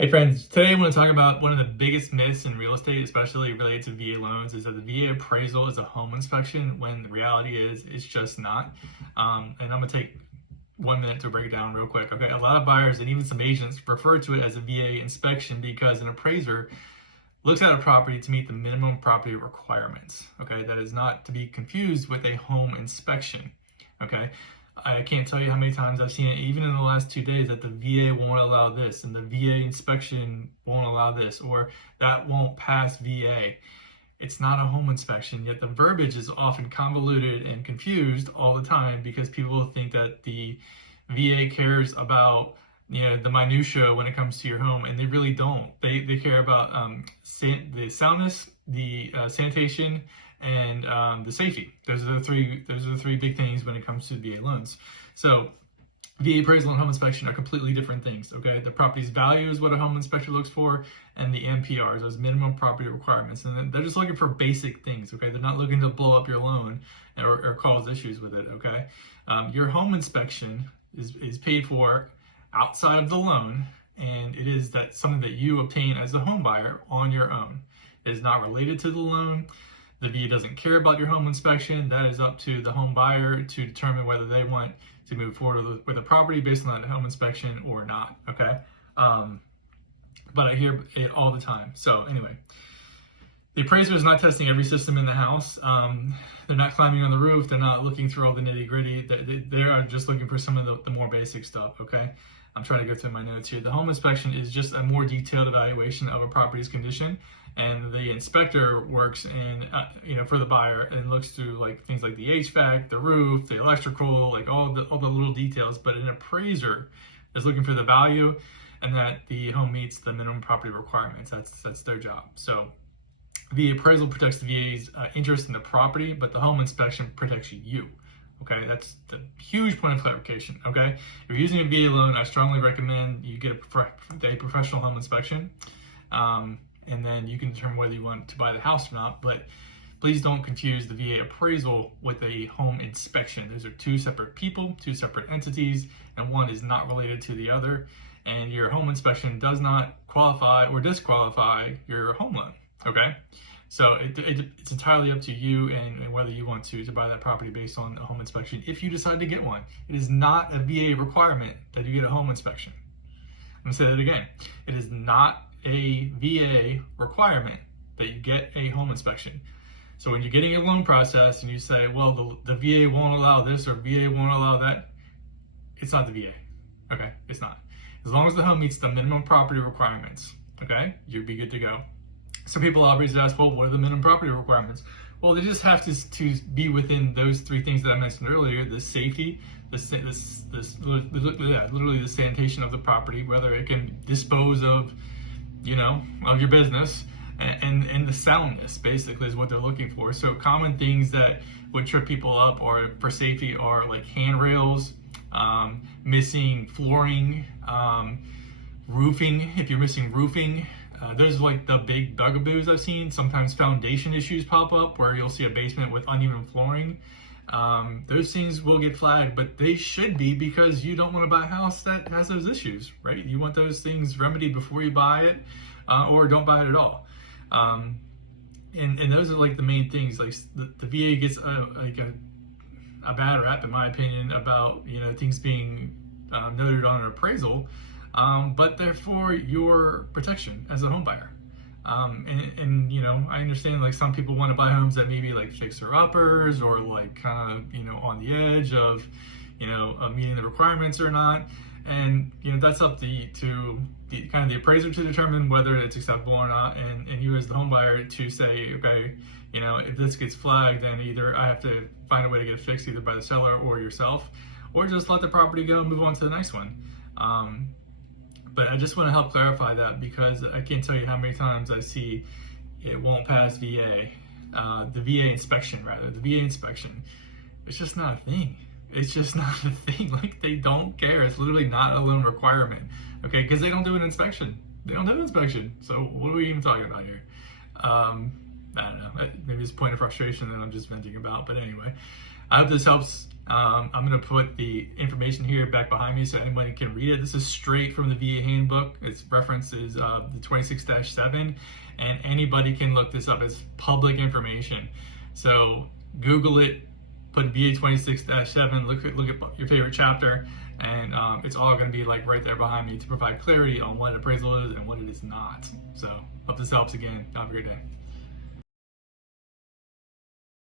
Hey friends, today I want to talk about one of the biggest myths in real estate, especially related to VA loans, is that the VA appraisal is a home inspection when the reality is it's just not. And I'm going to take 1 minute to break it down real quick. Okay, a lot of buyers and even some agents refer to it as a VA inspection because an appraiser looks at a property to meet the minimum property requirements. Okay, that is not to be confused with a home inspection. Okay, I can't tell you how many times I've seen it, even in the last 2 days, that the VA won't allow this and the VA inspection won't allow this, or that won't pass VA. It's not a home inspection, yet the verbiage is often convoluted and confused all the time because people think that the VA cares about the minutia when it comes to your home, and they really don't. They care about the soundness, the sanitation, and the safety. Those are the three big things when it comes to VA loans. So VA appraisal and home inspection are completely different things. Okay, the property's value is what a home inspector looks for, and the MPRs, those minimum property requirements, and they're just looking for basic things. Okay, they're not looking to blow up your loan or cause issues with it. Okay, your home inspection is paid for outside of the loan, and it is something that you obtain as a home buyer on your own. It is not related to the loan. The VA doesn't care about your home inspection. That is up to the home buyer to determine whether they want to move forward with a property based on that home inspection or not. Okay, but I hear it all the time. So anyway, the appraiser is not testing every system in the house. They're not climbing on the roof. They're not looking through all the nitty gritty. They are just looking for some of the more basic stuff. Okay, I'm trying to go through my notes here. The home inspection is just a more detailed evaluation of a property's condition, and the inspector works for the buyer and looks through things like the HVAC, the roof, the electrical, all the little details. But an appraiser is looking for the value and that the home meets the minimum property requirements. That's their job. So the appraisal protects the VA's interest in the property, but the home inspection protects you. Okay, that's the huge point of clarification. Okay, if you're using a VA loan, I strongly recommend you get a professional home inspection, and then you can determine whether you want to buy the house or not. But please don't confuse the VA appraisal with a home inspection. Those are two separate people, two separate entities, and one is not related to the other. And your home inspection does not qualify or disqualify your home loan. Okay, so it's entirely up to you and whether you want to buy that property based on a home inspection. If you decide to get one, it is not a VA requirement that you get a home inspection. I'm gonna say that again. It is not a VA requirement that you get a home inspection. So when you're getting a loan process and you say, well, the VA won't allow this or VA won't allow that, it's not the VA. Okay, it's not. As long as the home meets the minimum property requirements, okay, you'll be good to go. Some people always ask, well, what are the minimum property requirements? Well, they just have to be within those three things that I mentioned earlier: the safety, literally the sanitation of the property, whether it can dispose of your business, and the soundness basically is what they're looking for. So common things that would trip people up or for safety are like handrails, missing flooring, roofing. If you're missing roofing, those are the big bugaboos I've seen. Sometimes foundation issues pop up where you'll see a basement with uneven flooring. Those things will get flagged, but they should be, because you don't want to buy a house that has those issues, right? You want those things remedied before you buy it, or don't buy it at all. And those are the main things. The VA gets a bad rap, in my opinion, about things being noted on an appraisal. But they're for your protection as a home buyer. I understand some people want to buy homes that maybe fixer-uppers or kind of on the edge of meeting the requirements or not. And that's up to the appraiser to determine whether it's acceptable or not, and you as the home buyer to say, okay, if this gets flagged, then either I have to find a way to get it fixed either by the seller or yourself, or just let the property go and move on to the next one. But I just want to help clarify that, because I can't tell you how many times I see it won't pass VA, the VA inspection rather. The VA inspection, it's just not a thing. It's just not a thing. They don't care. It's literally not a loan requirement, okay? Because they don't do an inspection. They don't do an inspection. So what are we even talking about here? I don't know. Maybe it's a point of frustration that I'm just venting about. But anyway, I hope this helps I'm going to put the information here back behind me so anybody can read it. This is straight from the VA handbook. Its reference is the 26-7, and anybody can look this up as public information. So Google it, put VA 26-7, look at your favorite chapter, and it's all going to be like right there behind me to provide clarity on what appraisal is and what it is not. So hope this helps again. Have a great day.